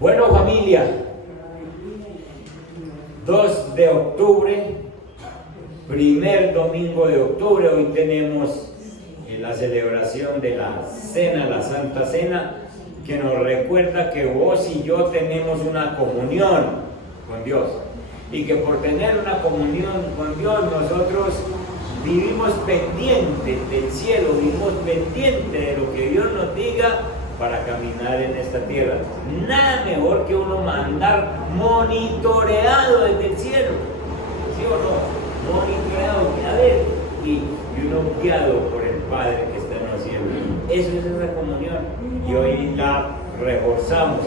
Bueno, familia, 2 de octubre, primer domingo de octubre, hoy tenemos la celebración de la cena, la Santa Cena, que nos recuerda que vos y yo tenemos una comunión con Dios, y que por tener una comunión con Dios nosotros vivimos pendientes del cielo, vivimos pendientes de lo que Dios nos diga para caminar en esta tierra. Nada mejor que uno andar monitoreado desde el cielo, ¿sí o no? Monitoreado, a ver, y uno guiado por el Padre que está en los cielos. Eso es esa comunión, y hoy la reforzamos.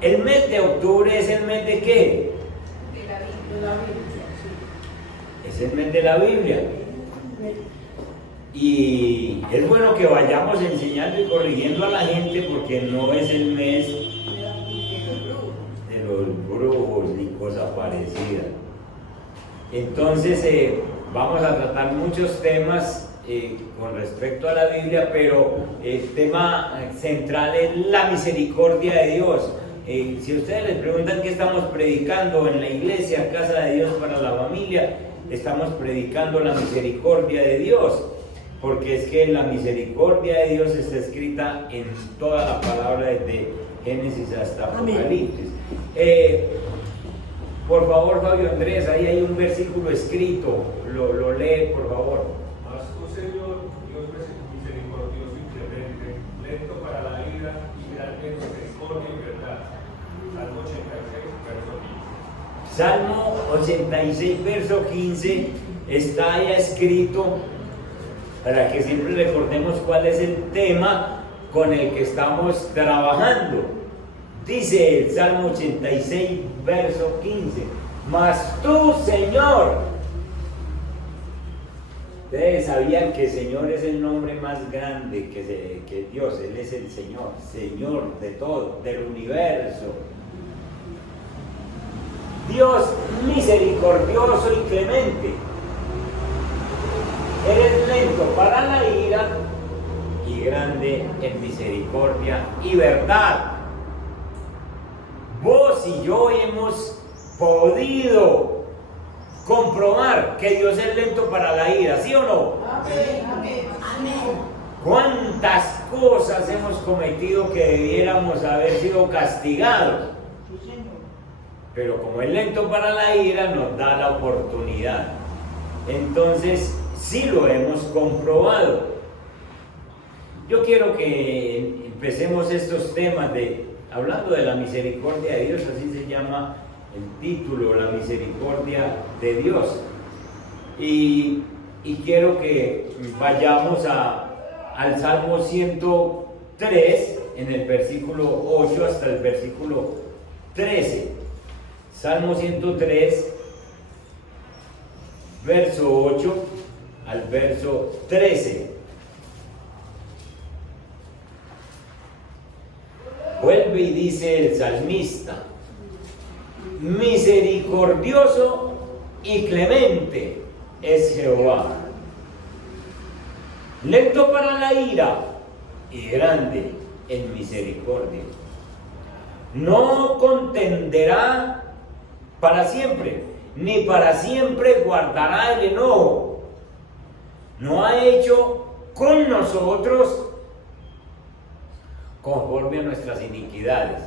El mes de octubre es el mes de ¿qué? De la Biblia. Es el mes de la Biblia. Y es bueno que vayamos enseñando y corrigiendo a la gente, porque no es el mes de los brujos ni cosa parecida. Entonces vamos a tratar muchos temas con respecto a la Biblia, pero el tema central es la misericordia de Dios. Si ustedes les preguntan qué estamos predicando en la iglesia, Casa de Dios para la Familia, estamos predicando la misericordia de Dios, porque es que la misericordia de Dios está escrita en toda la palabra, desde Génesis hasta Apocalipsis. Por favor, Fabio Andrés, ahí hay un versículo escrito, lo lee, por favor. Mas tú, Señor, Dios misericordioso y clemente, lento para la ira y grande en misericordia y verdad. Salmo 86, verso 15. Salmo 86, verso 15, está ahí escrito para que siempre recordemos cuál es el tema con el que estamos trabajando. Dice el Salmo 86, verso 15, mas tú, Señor. Ustedes sabían que Señor es el nombre más grande que Dios. Él es el Señor, Señor de todo, del universo. Dios misericordioso y clemente. Eres lento para la ira y grande en misericordia y verdad. Vos y yo hemos podido comprobar que Dios es lento para la ira, ¿sí o no? Amén. ¿Cuántas cosas hemos cometido que debiéramos haber sido castigados? Pero como es lento para la ira, nos da la oportunidad. Entonces, sí lo hemos comprobado. Yo quiero que empecemos estos temas hablando de la misericordia de Dios, así se llama el título, la misericordia de Dios. Y quiero que vayamos al Salmo 103, en el versículo 8 hasta el versículo 13. Salmo 103, verso 8 al verso 13. Vuelve y dice el salmista: misericordioso y clemente es Jehová, lento para la ira y grande en misericordia. No contenderá para siempre, ni para siempre guardará el enojo. No ha hecho con nosotros conforme a nuestras iniquidades,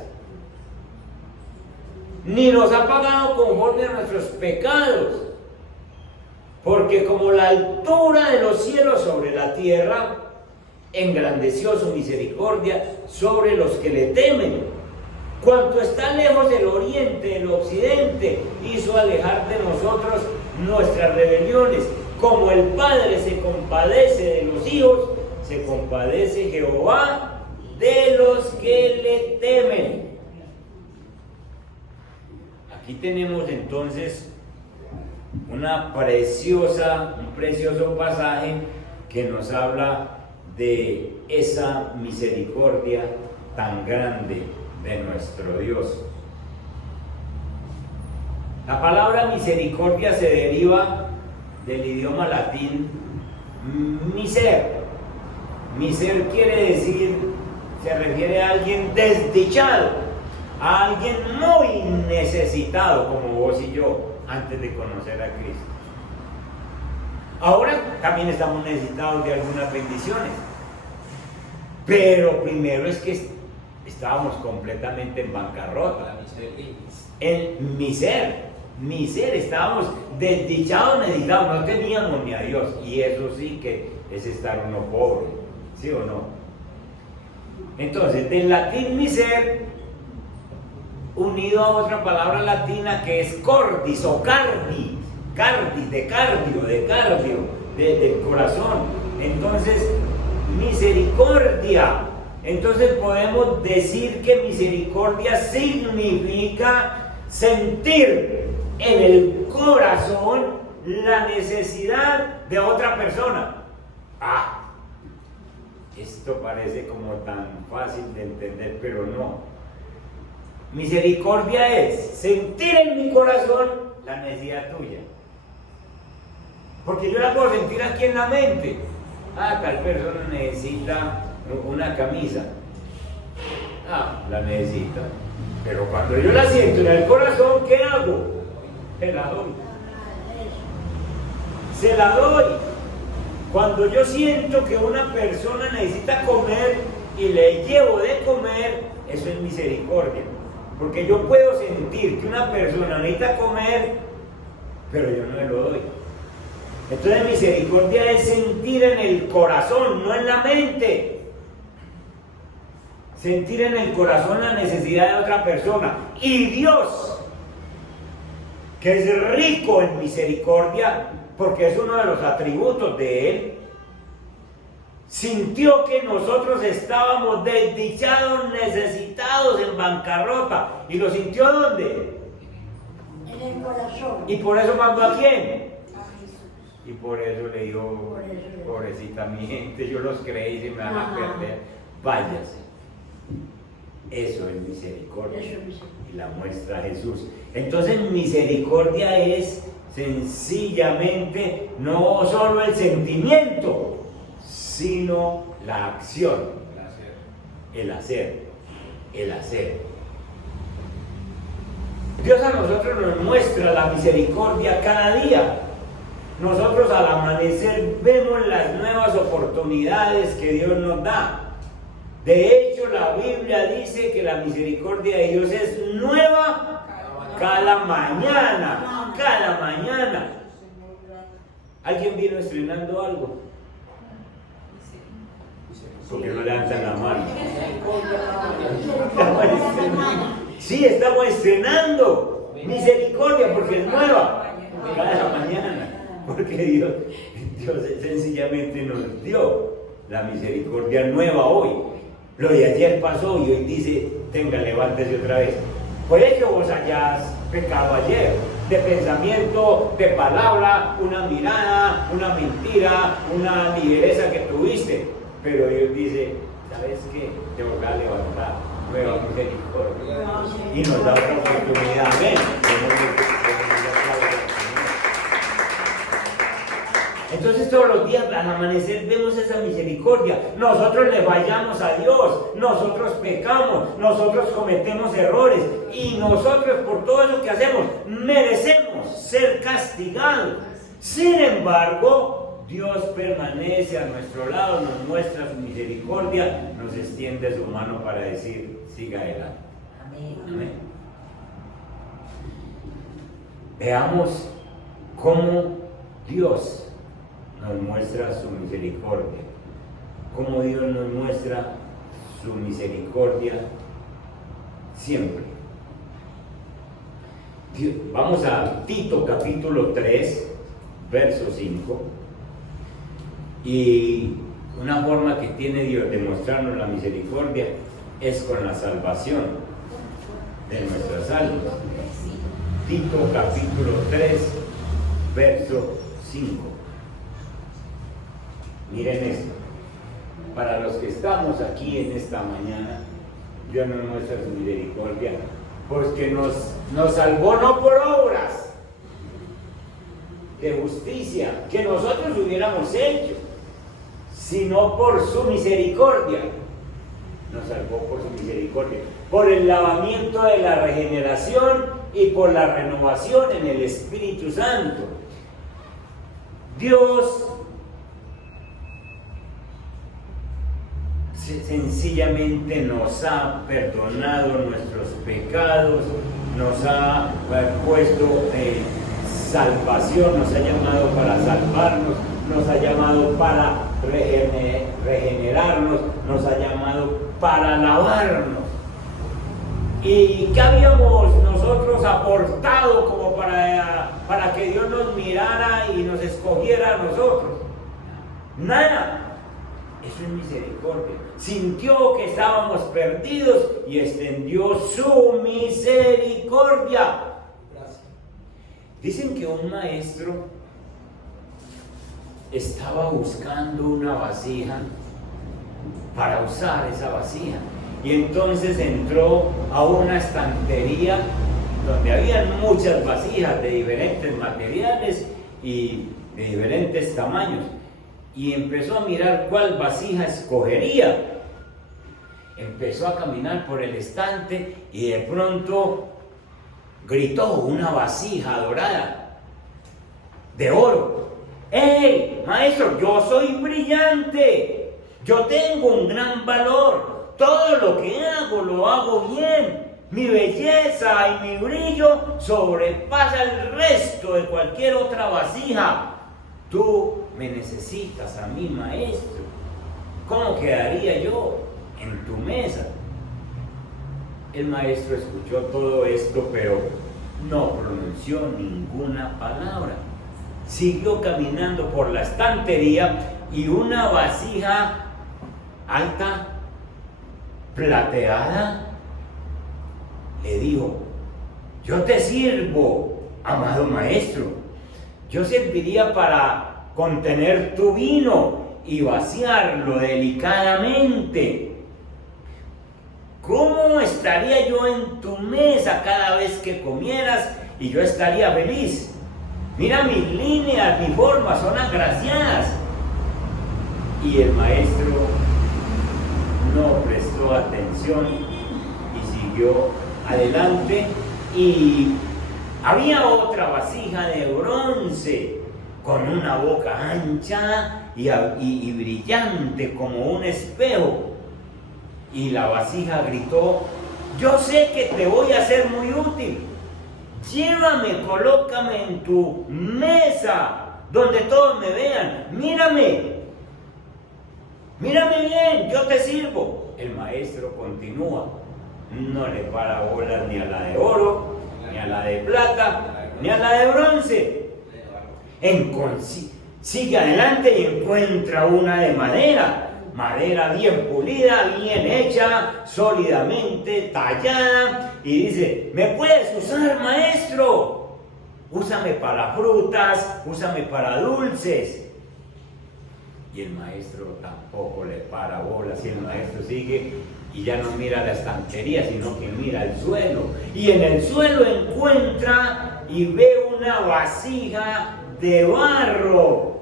ni nos ha pagado conforme a nuestros pecados, porque como la altura de los cielos sobre la tierra, engrandeció su misericordia sobre los que le temen. Cuanto está lejos del oriente del occidente, hizo alejar de nosotros nuestras rebeliones. Como el Padre se compadece de los hijos, se compadece Jehová de los que le temen. Aquí tenemos entonces un precioso pasaje que nos habla de esa misericordia tan grande de nuestro Dios. La palabra misericordia se deriva del idioma latín miser, Miser quiere decir, se refiere a alguien desdichado, a alguien muy necesitado como vos y yo antes de conocer a Cristo. Ahora también estamos necesitados de algunas bendiciones, pero primero es que estábamos completamente en bancarrota, en miser, estábamos desdichados, necesitados, no teníamos ni a Dios, y eso sí que es estar uno pobre, ¿sí o no? Entonces, del latín miser, unido a otra palabra latina que es cordis o cardis, de cardio, del corazón. Entonces, misericordia. Entonces podemos decir que misericordia significa sentir en el corazón la necesidad de otra persona. Esto parece como tan fácil de entender, pero no. Misericordia es sentir en mi corazón la necesidad tuya. Porque yo la puedo sentir aquí en la mente. Tal persona necesita una camisa. La necesita. Pero cuando yo la siento en el corazón, ¿qué hago? Se la doy. Se la doy. Cuando yo siento que una persona necesita comer y le llevo de comer, eso es misericordia. Porque yo puedo sentir que una persona necesita comer, pero yo no le lo doy. Entonces misericordia es sentir en el corazón, no en la mente. Sentir en el corazón la necesidad de otra persona. Y Dios, que es rico en misericordia, porque es uno de los atributos de Él, sintió que nosotros estábamos desdichados, necesitados, en bancarrota. ¿Y lo sintió dónde? En el corazón. ¿Y por eso mandó a quién? Y por eso le dijo, pobrecita mi gente, yo los creí y se me van a perder. Váyase. Eso es misericordia. Y la muestra Jesús. Entonces misericordia es sencillamente no solo el sentimiento, sino la acción. El hacer. Dios a nosotros nos muestra la misericordia cada día. Nosotros al amanecer vemos las nuevas oportunidades que Dios nos da. De hecho, la Biblia dice que la misericordia de Dios es nueva cada mañana. Cada mañana. ¿Alguien vino estrenando algo? Porque no levantan la mano. Sí, estamos estrenando misericordia porque es nueva cada mañana. Porque Dios sencillamente nos dio la misericordia nueva hoy. Lo de ayer pasó y hoy dice, levántese otra vez. Puede que vos hayas pecado ayer, de pensamiento, de palabra, una mirada, una mentira, una ligereza que tuviste. Pero Dios dice, ¿sabes qué? Te voy a levantar nueva misericordia. Y nos da otra oportunidad. Amén. Entonces todos los días al amanecer vemos esa misericordia. Nosotros le fallamos a Dios, nosotros pecamos, nosotros cometemos errores y nosotros por todo eso que hacemos merecemos ser castigados. Sin embargo, Dios permanece a nuestro lado, nos muestra su misericordia, nos extiende su mano para decir, siga adelante. Amén. Veamos cómo Dios nos muestra su misericordia, como Dios nos muestra su misericordia siempre. Vamos a Tito capítulo 3, verso 5, y una forma que tiene Dios de mostrarnos la misericordia es con la salvación de nuestras almas. Tito capítulo 3, verso 5. Miren esto, para los que estamos aquí en esta mañana, Dios nos muestra su misericordia, porque nos salvó no por obras de justicia que nosotros hubiéramos hecho, sino por su misericordia. Nos salvó por su misericordia, por el lavamiento de la regeneración y por la renovación en el Espíritu Santo. Dios sencillamente nos ha perdonado nuestros pecados, nos ha puesto salvación, nos ha llamado para salvarnos, nos ha llamado para regenerarnos, nos ha llamado para lavarnos. ¿Y qué habíamos nosotros aportado como para que Dios nos mirara y nos escogiera a nosotros? Nada. Eso es misericordia. Sintió que estábamos perdidos y extendió su misericordia. Dicen que un maestro estaba buscando una vasija para usar esa vasija. Y entonces entró a una estantería donde habían muchas vasijas de diferentes materiales y de diferentes tamaños. Y empezó a mirar cuál vasija escogería. Empezó a caminar por el estante y de pronto gritó una vasija dorada, de oro. ¡Hey, maestro, yo soy brillante! Yo tengo un gran valor. Todo lo que hago, lo hago bien. Mi belleza y mi brillo sobrepasa el resto de cualquier otra vasija. Tú me necesitas a mí, maestro. ¿Cómo quedaría yo en tu mesa? El maestro escuchó todo esto, pero no pronunció ninguna palabra. Siguió caminando por la estantería y una vasija alta, plateada, le dijo: yo te sirvo, amado maestro. Yo serviría para contener tu vino y vaciarlo delicadamente. ¿Cómo estaría yo en tu mesa cada vez que comieras y yo estaría feliz? Mira mis líneas, mis formas son agraciadas. Y el maestro no prestó atención y siguió adelante, y había otra vasija de bronce con una boca ancha y brillante como un espejo. Y la vasija gritó: yo sé que te voy a ser muy útil. Llévame, colócame en tu mesa donde todos me vean. Mírame bien, yo te sirvo. El maestro continúa, no le para bolas ni a la de oro, ni a la de plata, ni a la de bronce. Sigue adelante y encuentra una de madera bien pulida, bien hecha, sólidamente tallada, y dice: ¿me puedes usar, maestro? Úsame para frutas, úsame para dulces. Y el maestro tampoco le para bolas, y el maestro sigue y ya no mira la estantería, sino que mira el suelo. Y en el suelo encuentra y ve una vasija de barro.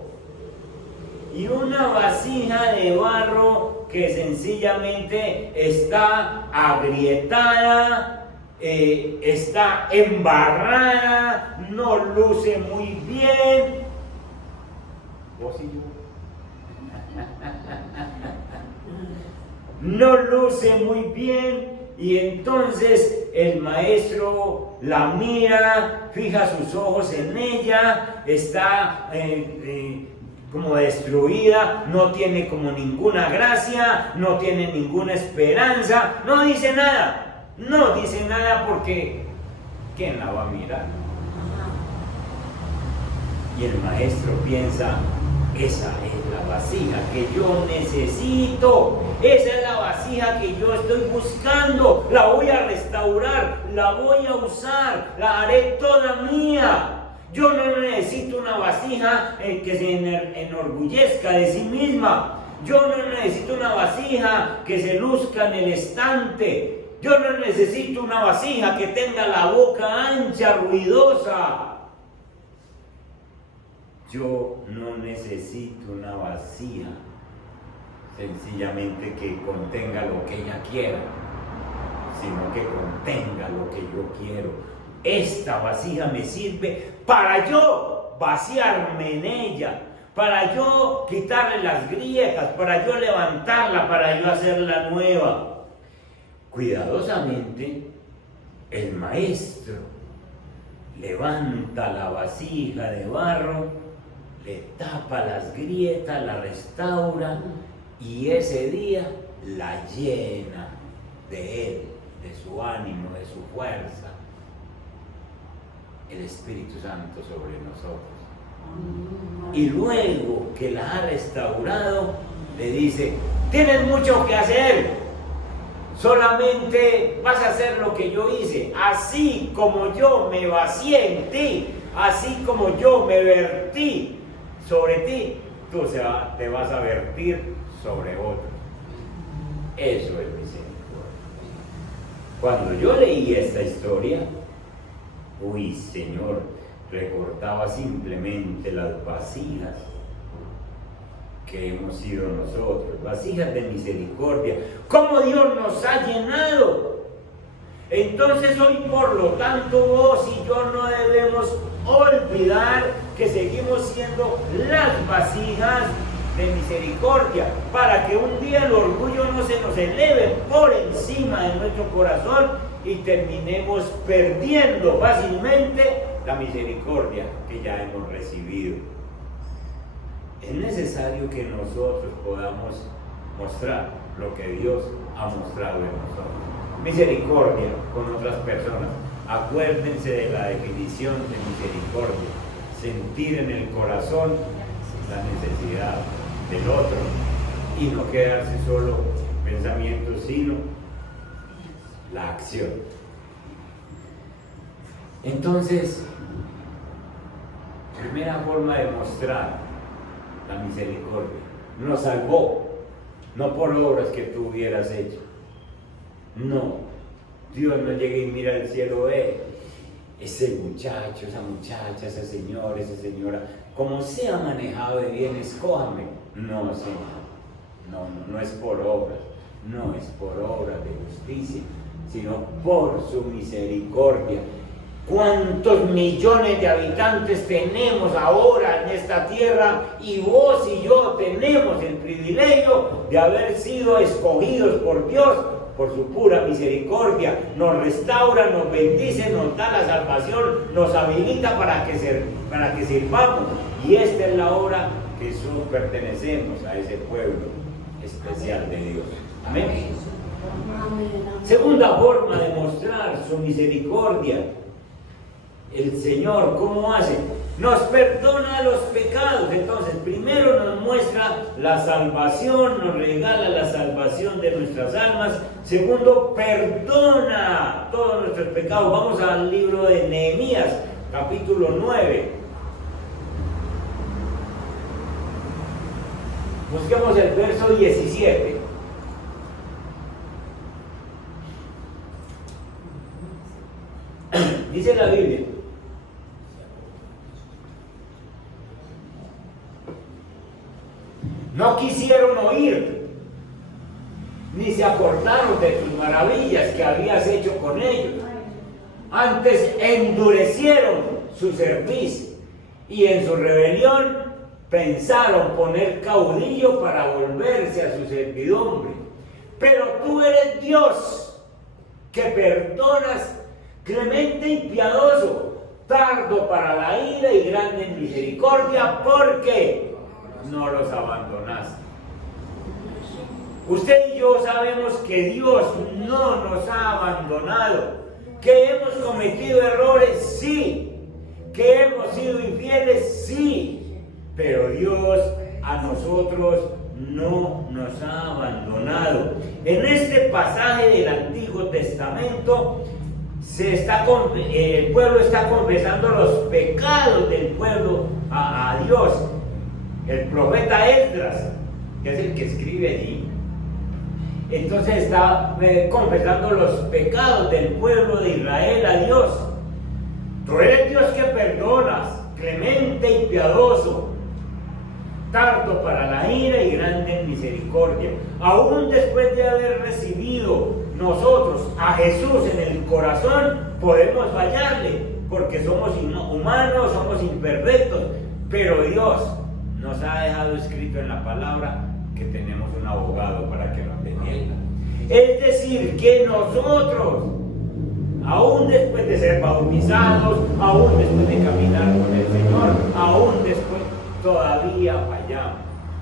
Y una vasija de barro que sencillamente está agrietada, está embarrada, no luce muy bien. ¿Vos y yo? No luce muy bien. Y entonces el maestro la mira, fija sus ojos en ella, está como destruida, no tiene como ninguna gracia, no tiene ninguna esperanza, no dice nada porque ¿quién la va a mirar? Y el maestro piensa: esa es la vasija que yo necesito, esa es la vasija que yo estoy buscando, la voy a restaurar, la voy a usar, la haré toda mía. Yo no necesito una vasija que se enorgullezca de sí misma. Yo no necesito una vasija que se luzca en el estante. Yo no necesito una vasija que tenga la boca ancha, ruidosa. Yo no necesito una vasija sencillamente que contenga lo que ella quiera, sino que contenga lo que yo quiero. Esta vasija me sirve para yo vaciarme en ella, para yo quitarle las grietas, para yo levantarla, para yo hacerla nueva. Cuidadosamente, el maestro levanta la vasija de barro, le tapa las grietas, la restaura y ese día la llena de él, de su ánimo, de su fuerza, el Espíritu Santo sobre nosotros. Y luego que la ha restaurado, le dice: tienes mucho que hacer, solamente vas a hacer lo que yo hice. Así como yo me vacié en ti, así como yo me vertí sobre ti, tú te vas a vertir sobre otro. Eso es misericordia. Cuando yo leí esta historia, uy, Señor, recordaba simplemente las vasijas que hemos sido nosotros, vasijas de misericordia, cómo Dios nos ha llenado. Entonces hoy, por lo tanto, vos y yo no debemos olvidar que seguimos siendo las vasijas de misericordia, para que un día el orgullo no se nos eleve por encima de nuestro corazón y terminemos perdiendo fácilmente la misericordia que ya hemos recibido. Es necesario que nosotros podamos mostrar lo que Dios ha mostrado en nosotros. Misericordia con otras personas. Acuérdense de la definición de misericordia: sentir en el corazón la necesidad del otro y no quedarse solo en pensamientos, sino la acción. Entonces, primera forma de mostrar la misericordia: nos salvó, no por obras que tú hubieras hecho. No, Dios no llega y mira al cielo, ese muchacho, esa muchacha, ese señor, esa señora, como sea manejado de bien, escójame. No, Señor, no es por obras, no es por obras de justicia, sino por su misericordia. ¿Cuántos millones de habitantes tenemos ahora en esta tierra? Y vos y yo tenemos el privilegio de haber sido escogidos por Dios, por su pura misericordia. Nos restaura, nos bendice, nos da la salvación, nos habilita para que sirvamos. Y esta es la hora que pertenecemos a ese pueblo especial de Dios. Amén. Segunda forma de mostrar su misericordia: el Señor, ¿cómo hace? Nos perdona los pecados. Entonces, primero nos muestra la salvación, nos regala la salvación de nuestras almas. Segundo, perdona todos nuestros pecados. Vamos al libro de Nehemías, capítulo 9. Busquemos el verso 17. Dice la Biblia: no quisieron oír, ni se acordaron de tus maravillas que habías hecho con ellos. Antes endurecieron su cerviz y en su rebelión pensaron poner caudillo para volverse a su servidumbre. Pero tú eres Dios, que perdonas, clemente y piadoso, tardo para la ira y grande en misericordia, porque no los abandonaste. Usted y yo sabemos que Dios no nos ha abandonado, que hemos cometido errores, sí, que hemos sido infieles, sí, pero Dios a nosotros no nos ha abandonado. En este pasaje del Antiguo Testamento el pueblo está confesando los pecados del pueblo a Dios. El profeta Esdras, que es el que escribe allí, entonces está confesando los pecados del pueblo de Israel a Dios. Tú eres Dios que perdonas, clemente y piadoso, tardo para la ira y grande en misericordia. Aún después de haber recibido nosotros a Jesús en el corazón, podemos fallarle, porque somos humanos, somos imperfectos, pero Dios nos ha dejado escrito en la palabra que tenemos un abogado para que nos defienda. Es decir, que nosotros, aún después de ser bautizados, aún después de caminar con el Señor, aún después, todavía fallamos.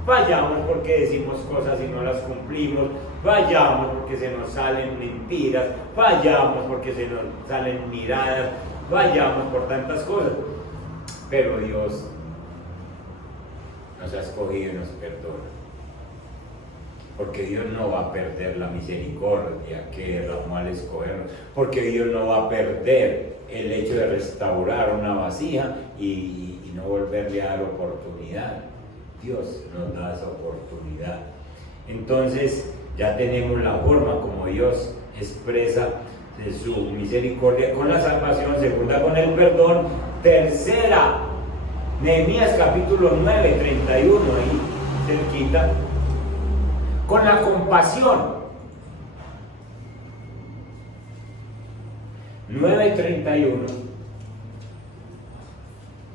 Fallamos porque decimos cosas y no las cumplimos, fallamos porque se nos salen mentiras, fallamos porque se nos salen miradas, fallamos por tantas cosas. Pero Dios nos ha escogido y nos perdona. Porque Dios no va a perder la misericordia que derramó al escogernos. Porque Dios no va a perder el hecho de restaurar una vasija y no volverle a dar oportunidad. Dios nos da esa oportunidad. Entonces ya tenemos la forma como Dios expresa de su misericordia con la salvación, segunda con el perdón, tercera, Nehemías capítulo 9, 31, ahí cerquita, con la compasión. 9:31.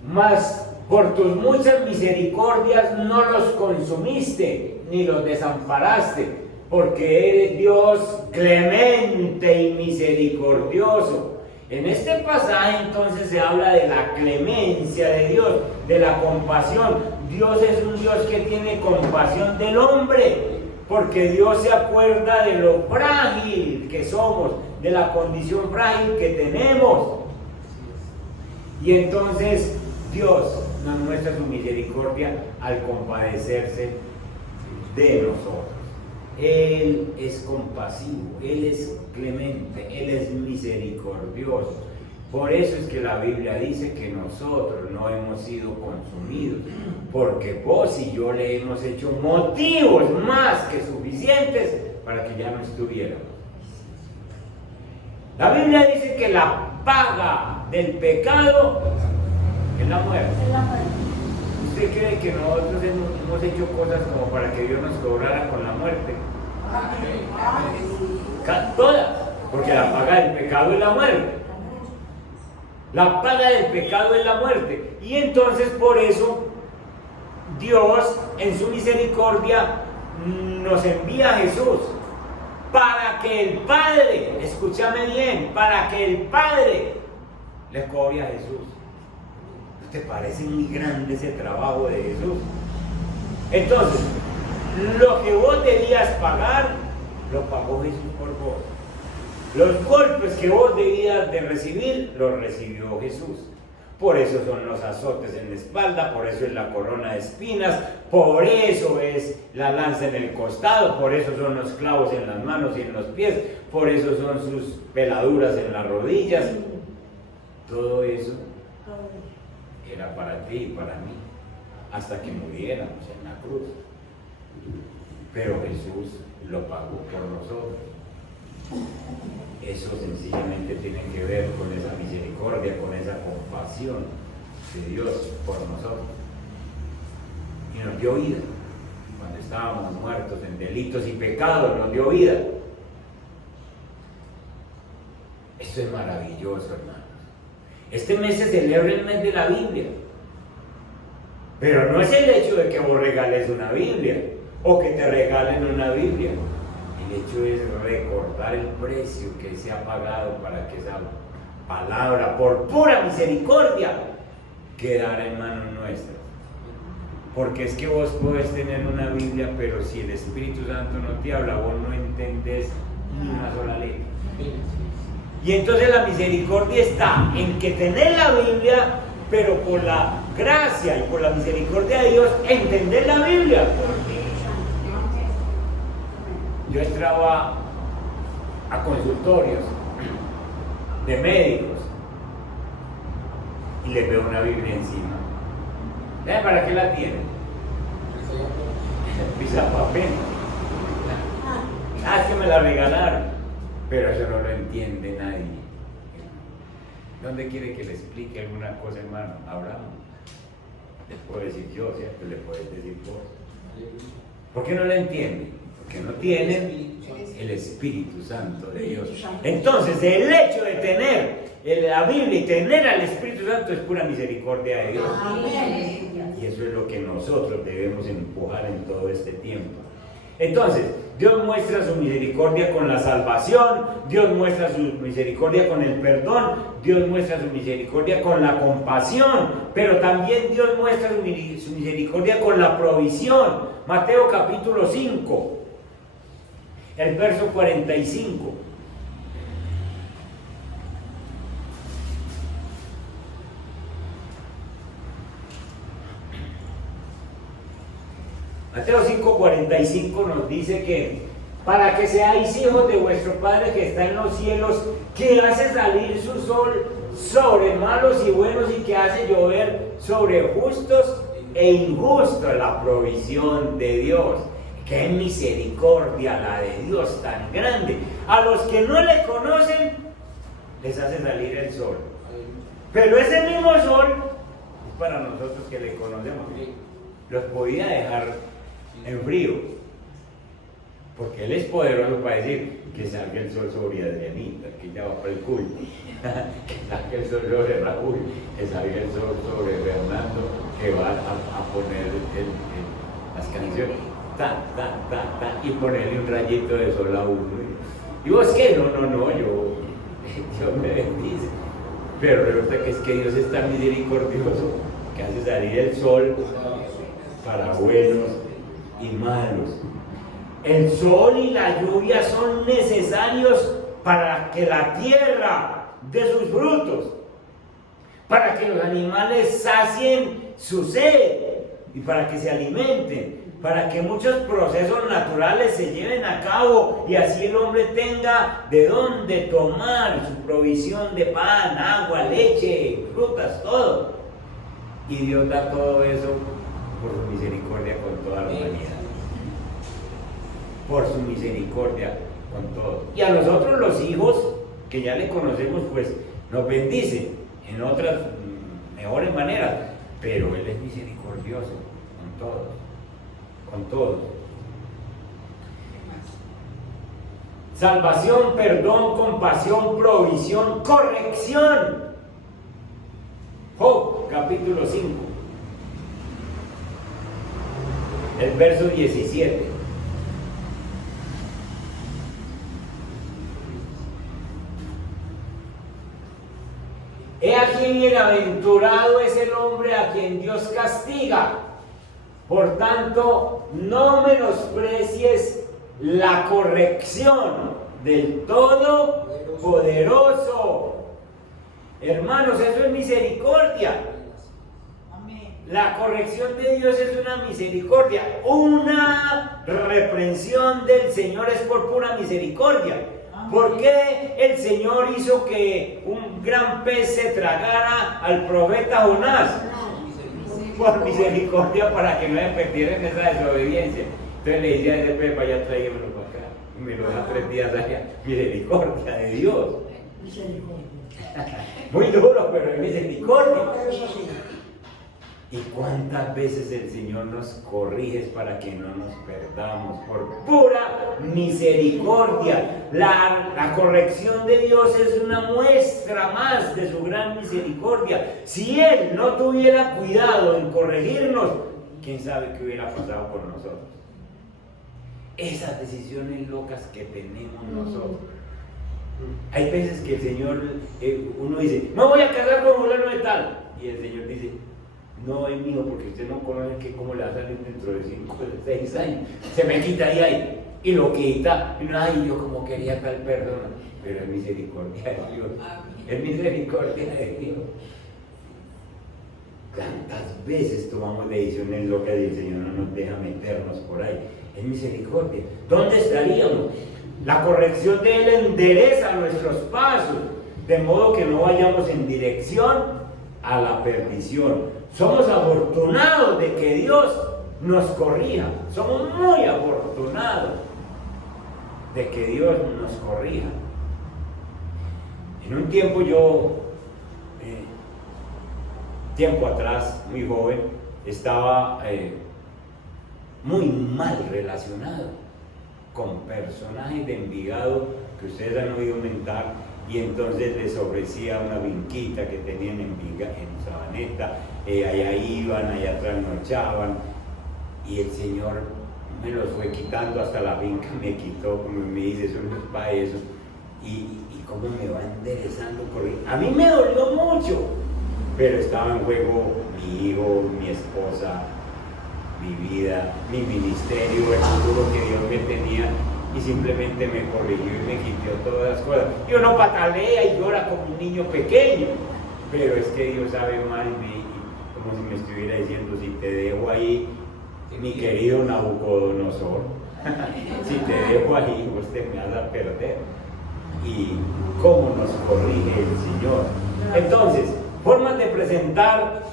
Mas por tus muchas misericordias no los consumiste, ni los desamparaste, porque eres Dios clemente y misericordioso. En este pasaje entonces se habla de la clemencia de Dios, de la compasión. Dios es un Dios que tiene compasión del hombre, porque Dios se acuerda de lo frágil que somos, de la condición frágil que tenemos. Y entonces Dios nos muestra su misericordia al compadecerse de nosotros. Él es compasivo, Él es clemente, Él es misericordioso. Por eso es que la Biblia dice que nosotros no hemos sido consumidos, porque vos y yo le hemos hecho motivos más que suficientes para que ya no estuviéramos. La Biblia dice que la paga del pecado es la muerte. ¿Usted cree que nosotros hemos hecho cosas como para que Dios nos cobrara con la muerte? Todas, porque la paga del pecado es la muerte. La paga del pecado es la muerte. Y entonces por eso Dios en su misericordia nos envía a Jesús, para que el Padre, escúchame bien, para que el Padre le cobre a Jesús. ¿No te parece muy grande ese trabajo de Jesús? Entonces, lo que vos debías pagar, lo pagó Jesús por vos. Los golpes que vos debías de recibir, los recibió Jesús. Por eso son los azotes en la espalda, por eso es la corona de espinas, por eso es la lanza en el costado, por eso son los clavos en las manos y en los pies, por eso son sus peladuras en las rodillas. Todo eso era para ti y para mí, hasta que muriéramos en la cruz. Pero Jesús lo pagó por nosotros. Eso sencillamente tiene que ver con esa misericordia, con esa compasión de Dios por nosotros. Y nos dio vida. Cuando estábamos muertos en delitos y pecados, nos dio vida. Esto es maravilloso, hermanos. Este mes se celebra el mes de la Biblia. Pero no es el hecho de que vos regales una Biblia o que te regalen una Biblia. El hecho es recordar el precio que se ha pagado para que esa palabra, por pura misericordia, quedara en manos nuestras. Porque es que vos podés tener una Biblia, pero si el Espíritu Santo no te habla, vos no entendés ni una sola letra. Y entonces la misericordia está en que tenés la Biblia, pero por la gracia y por la misericordia de Dios, entender la Biblia. Yo entraba a consultorios de médicos y les veo una Biblia encima. ¿Para qué la tienen? Pisa papel. Es que me la regalaron, pero eso no lo entiende nadie. ¿Dónde quiere que le explique alguna cosa, hermano? Abraham. Le puedo decir yo, ¿cierto? Le puedes decir vos. ¿Por qué no lo entienden? Porque no tienen el Espíritu Santo de Dios. Entonces, el hecho de tener la Biblia y tener al Espíritu Santo es pura misericordia de Dios. Amén. Y eso es lo que nosotros debemos empujar en todo este tiempo. Entonces, Dios muestra su misericordia con la salvación, Dios muestra su misericordia con el perdón, Dios muestra su misericordia con la compasión, pero también Dios muestra su misericordia con la provisión. Mateo capítulo 5, el verso 45. Mateo 5:45 nos dice que para que seáis hijos de vuestro Padre que está en los cielos, que hace salir su sol sobre malos y buenos y que hace llover sobre justos e injustos, la provisión de Dios. Qué misericordia la de Dios tan grande. A los que no le conocen les hace salir el sol, pero ese mismo sol es para nosotros que le conocemos. Los podía dejar en frío, porque Él es poderoso para decir que salga el sol sobre Adrianita, que ya va para el culto, que salga el sol sobre Raúl, que salga el sol sobre Fernando, que va a poner las canciones, y ponerle un rayito de sol a uno. Y vos que no, Dios me bendice, pero resulta que es que Dios es tan misericordioso que hace salir el sol para buenos y malos. El sol y la lluvia son necesarios para que la tierra dé sus frutos, para que los animales sacien su sed y para que se alimenten, para que muchos procesos naturales se lleven a cabo y así el hombre tenga de dónde tomar su provisión de pan, agua, leche, frutas, todo. Y Dios da todo eso por su misericordia con toda la humanidad. Por su misericordia con todos. Y a nosotros los hijos, que ya le conocemos, pues nos bendice en otras mejores maneras, pero Él es misericordioso con todos. Con todos. Salvación, perdón, compasión, provisión, corrección. Job, capítulo 5. El verso 17. He aquí bienaventurado es el hombre a quien Dios castiga. Por tanto, no menosprecies la corrección del Todopoderoso. Hermanos, eso es misericordia. La corrección de Dios es una misericordia. Una reprensión del Señor es por pura misericordia. ¿Por qué el Señor hizo que un gran pez se tragara al profeta Jonás? Por misericordia, para que no se perdiera en esa desobediencia. Entonces le decía a ese pez: vaya, tráigamelo para acá. Y me lo deja 3 días allá. Misericordia de Dios. Muy duro, pero es misericordia. ¿Y cuántas veces el Señor nos corrige para que no nos perdamos? Por pura misericordia. La corrección de Dios es una muestra más de su gran misericordia. Si Él no tuviera cuidado en corregirnos, quién sabe qué hubiera pasado con nosotros. Esas decisiones locas que tenemos nosotros. Hay veces que el Señor, uno dice: no voy a casar con fulano de tal, y el Señor dice: no es mío, porque usted no conoce cómo le va a salir dentro de 5 o 6 años. Se me quita ahí, y lo quita. Y no, ay, yo como quería tal persona. Pero es misericordia de Dios. Es misericordia de Dios. ¿Cuántas veces tomamos decisiones locas y el Señor no nos deja meternos por ahí? Es misericordia. ¿Dónde estaríamos? La corrección de Él endereza nuestros pasos, de modo que no vayamos en dirección a la perdición. Somos afortunados de que Dios nos corrija. Somos muy afortunados de que Dios nos corrija. En un tiempo tiempo atrás, muy joven, estaba muy mal relacionado con personajes de Envigado que ustedes han oído mentar, y entonces les ofrecía una vinquita que tenían en Sabaneta, allá iban, allá trasnochaban, y el Señor me los fue quitando, hasta la vinca me quitó, como me dice, eso no es para eso, y cómo me va enderezando, a mí me dolió mucho, pero estaba en juego mi hijo, mi esposa, mi vida, mi ministerio, el futuro que Dios me tenía, y simplemente me corrigió y me quitó todas las cosas. Yo no patalea y llora como un niño pequeño, pero es que Dios sabe más, como si me estuviera diciendo, si te dejo ahí, mi querido Nabucodonosor, si te dejo ahí, vos te me vas a perder. Y cómo nos corrige el Señor. Entonces, formas de presentar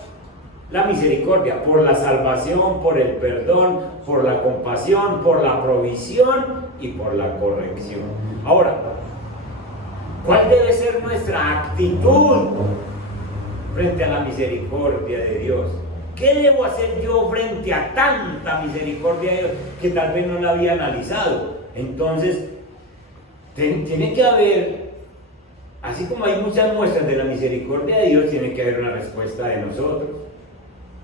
la misericordia: por la salvación, por el perdón, por la compasión, por la provisión y por la corrección. Ahora, ¿cuál debe ser nuestra actitud frente a la misericordia de Dios? ¿Qué debo hacer yo frente a tanta misericordia de Dios que tal vez no la había analizado? Entonces, tiene que haber, así como hay muchas muestras de la misericordia de Dios, tiene que haber una respuesta de nosotros.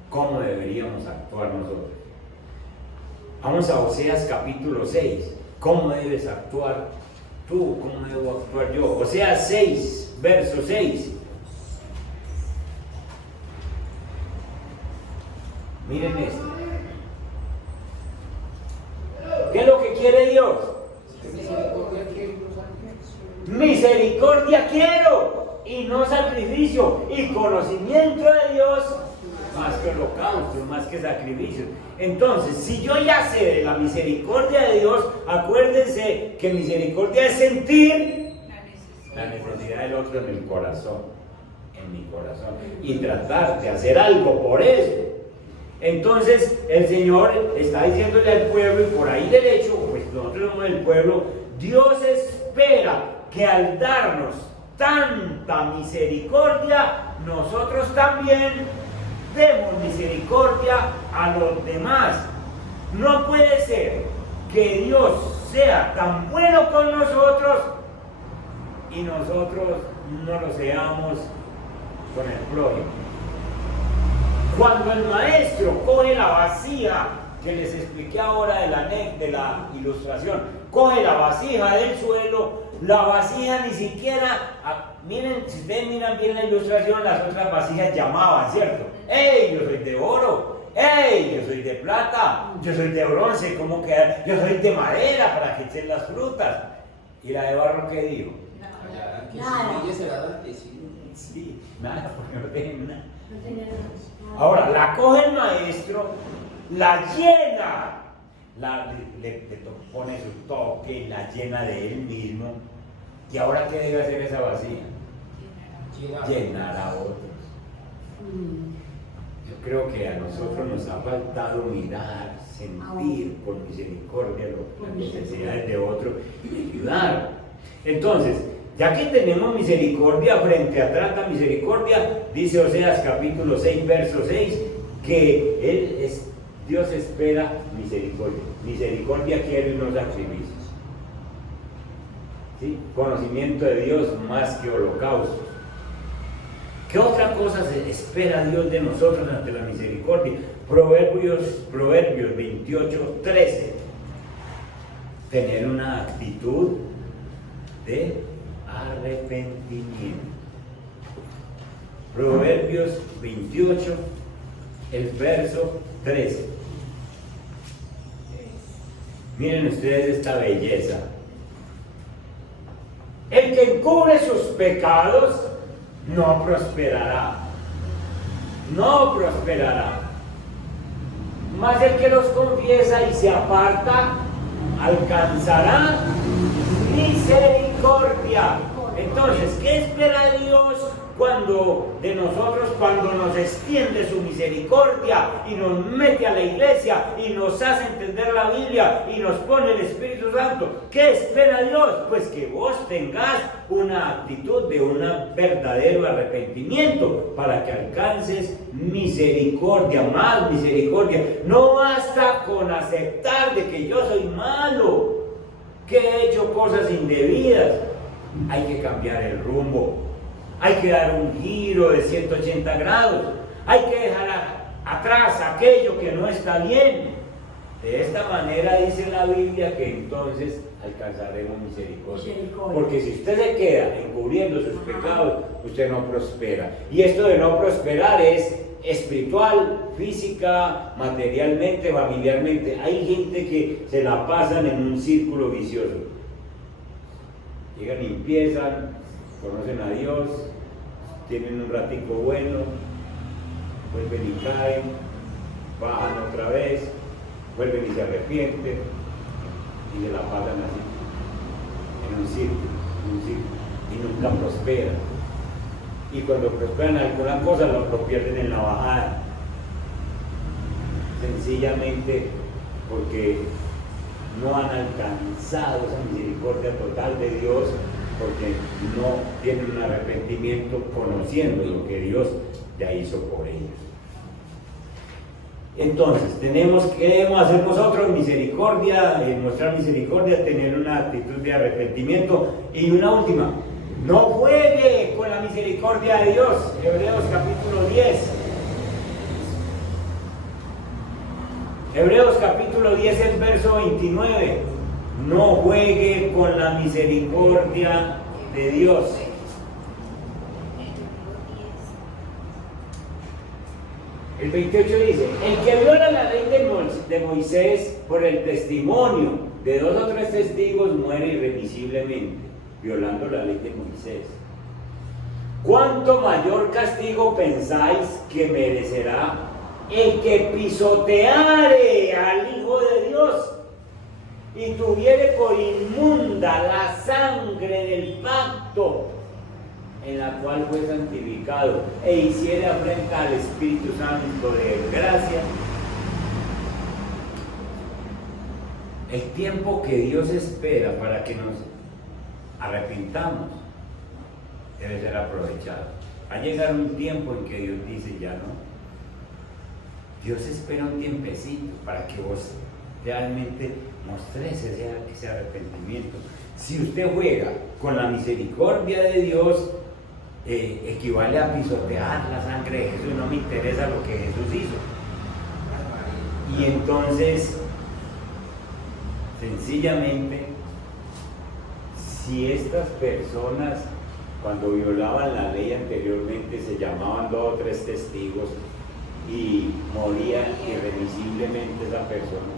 ¿Cómo deberíamos actuar nosotros? Vamos a Oseas capítulo 6. ¿Cómo debes actuar tú? ¿Cómo debo actuar yo? Oseas 6, verso 6. Miren esto. ¿Qué es lo que quiere Dios? Misericordia quiero y no sacrificio, y conocimiento de Dios más que holocausto, más que sacrificio. Entonces, si yo ya sé de la misericordia de Dios, acuérdense que misericordia es sentir la necesidad del otro en el corazón, en mi corazón, y tratar de hacer algo por eso. Entonces el Señor está diciéndole al pueblo, y por ahí derecho, pues nosotros somos el pueblo, Dios espera que al darnos tanta misericordia, nosotros también demos misericordia a los demás. No puede ser que Dios sea tan bueno con nosotros y nosotros no lo seamos con el prójimo. Cuando el maestro coge la vasija, que les expliqué ahora de la ilustración, coge la vasija del suelo, la vasija ni siquiera, miren, si ustedes miran bien la ilustración, las otras vasijas llamaban, ¿cierto? ¡Ey, yo soy de oro! ¡Ey, yo soy de plata! ¡Yo soy de bronce! ¿Cómo queda? ¡Yo soy de madera para que echen las frutas! ¿Y la de barro qué dijo? Nada. Sí, nada, porque no tiene nada. Ahora, la coge el maestro, la llena, le pone su toque, la llena de él mismo. ¿Y ahora qué debe hacer esa vasija? Llenar a otros. Yo creo que a nosotros nos ha faltado mirar, sentir por misericordia las necesidades de otro y ayudar. Entonces, ya que tenemos misericordia frente a tanta misericordia, dice Oseas capítulo 6, verso 6, que Dios espera misericordia. Misericordia quiere y no sacrificios. ¿Sí? Conocimiento de Dios más que holocaustos. ¿Qué otra cosa se espera Dios de nosotros ante la misericordia? Proverbios 28, 13. Tener una actitud de arrepentimiento. Proverbios 28, el verso 13. Miren ustedes esta belleza. El que encubre sus pecados no prosperará. No prosperará. Mas el que los confiesa y se aparta alcanzará misericordia. Entonces, ¿qué espera Dios de nosotros cuando nos extiende su misericordia y nos mete a la iglesia y nos hace entender la Biblia y nos pone el Espíritu Santo. ¿Qué espera Dios? Pues que vos tengas una actitud de un verdadero arrepentimiento para que alcances misericordia, más misericordia. No basta con aceptar de que yo soy malo, que he hecho cosas indebidas. Hay que cambiar el rumbo, hay que dar un giro de 180 grados, hay que dejar atrás aquello que no está bien. De esta manera dice la Biblia que entonces alcanzaremos misericordia. Porque si usted se queda encubriendo sus pecados, usted no prospera. Y esto de no prosperar es espiritual, física, materialmente, familiarmente. Hay gente que se la pasan en un círculo vicioso. Llegan y empiezan, conocen a Dios, tienen un ratico bueno, vuelven y caen, bajan otra vez, vuelven y se arrepienten y se la pasan así, en un círculo, y nunca prosperan. Y cuando prosperan alguna cosa lo pierden en la bajada, sencillamente porque no han alcanzado esa misericordia total de Dios, porque no tienen un arrepentimiento conociendo lo que Dios ya hizo por ellos. Entonces, ¿qué debemos hacer nosotros? Misericordia, mostrar misericordia, tener una actitud de arrepentimiento. Y una última, no juegue con la misericordia de Dios. Hebreos capítulo 10. Hebreos capítulo 10, el verso 29. No juegue con la misericordia de Dios. El 28 dice: el que viola la ley de Moisés por el testimonio de 2 o 3 testigos muere irremisiblemente, violando la ley de Moisés. ¿Cuánto mayor castigo pensáis que merecerá el que pisoteare al Hijo de Dios y tuviere por inmunda la sangre del pacto en la cual fue santificado e hiciere afrenta al Espíritu Santo de gracia? El tiempo que Dios espera para que nos arrepintamos debe ser aprovechado. Va a llegar un tiempo en que Dios dice ya no. Dios espera un tiempecito para que vos realmente mostres ese arrepentimiento. Si usted juega con la misericordia de Dios, equivale a pisotear la sangre de Jesús. No me interesa lo que Jesús hizo. Y entonces, sencillamente, si estas personas, cuando violaban la ley anteriormente, se llamaban 2 o 3 testigos y moría irremisiblemente esa persona,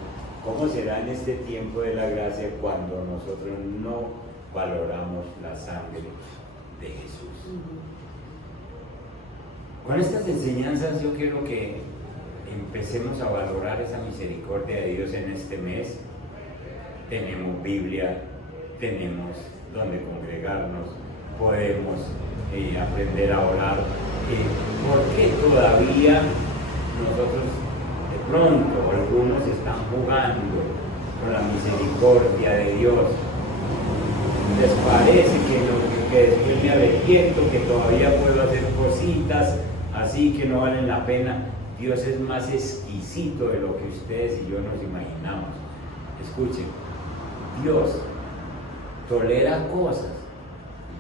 ¿cómo será en este tiempo de la gracia cuando nosotros no valoramos la sangre de Jesús? Con estas enseñanzas yo quiero que empecemos a valorar esa misericordia de Dios en este mes. Tenemos Biblia, tenemos donde congregarnos, podemos aprender a orar. ¿Por qué todavía nosotros de pronto algunos están jugando con la misericordia de Dios? ¿Les parece que después me arrepiento, que todavía puedo hacer cositas así que no valen la pena? Dios es más exquisito de lo que ustedes y yo nos imaginamos. Escuchen, Dios tolera cosas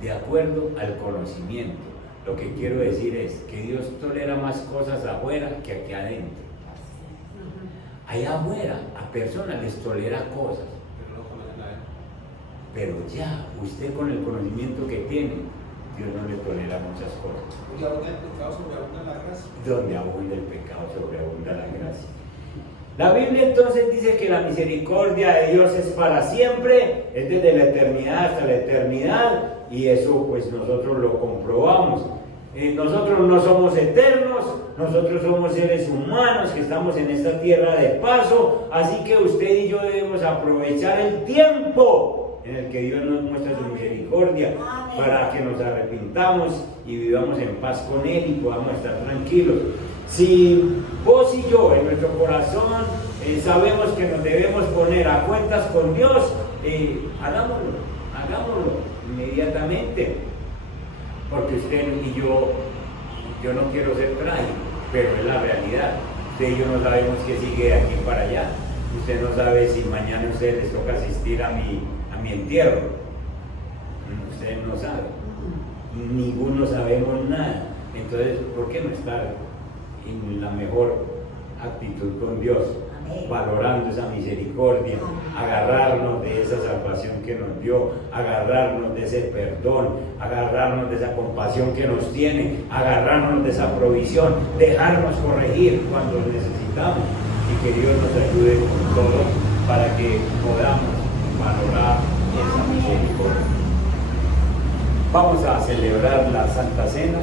de acuerdo al conocimiento. Lo que quiero decir es que Dios tolera más cosas afuera que aquí adentro. Allá afuera a personas les tolera cosas, pero ya usted con el conocimiento que tiene, Dios no le tolera muchas cosas. ¿Y abunda el pecado sobreabunda la gracia? Donde abunda el pecado sobreabunda la gracia. La Biblia entonces dice que la misericordia de Dios es para siempre, es desde la eternidad hasta la eternidad, y eso pues nosotros lo comprobamos. Nosotros no somos eternos, nosotros somos seres humanos que estamos en esta tierra de paso, así que usted y yo debemos aprovechar el tiempo en el que Dios nos muestra su misericordia para que nos arrepintamos y vivamos en paz con Él y podamos estar tranquilos. Si vos y yo en nuestro corazón sabemos que nos debemos poner a cuentas con Dios, hagámoslo inmediatamente, porque usted y yo no quiero ser trágico, pero es la realidad. Usted y yo no sabemos qué sigue de aquí para allá. Usted no sabe si mañana a ustedes les toca asistir a mi entierro. Usted no sabe. Ninguno sabemos nada. Entonces, ¿por qué no estar en la mejor actitud con Dios? Valorando esa misericordia, agarrarnos de esa salvación que nos dio, agarrarnos de ese perdón, agarrarnos de esa compasión que nos tiene, agarrarnos de esa provisión, dejarnos corregir cuando necesitamos y que Dios nos ayude con todo para que podamos valorar esa misericordia. Vamos a celebrar la Santa Cena.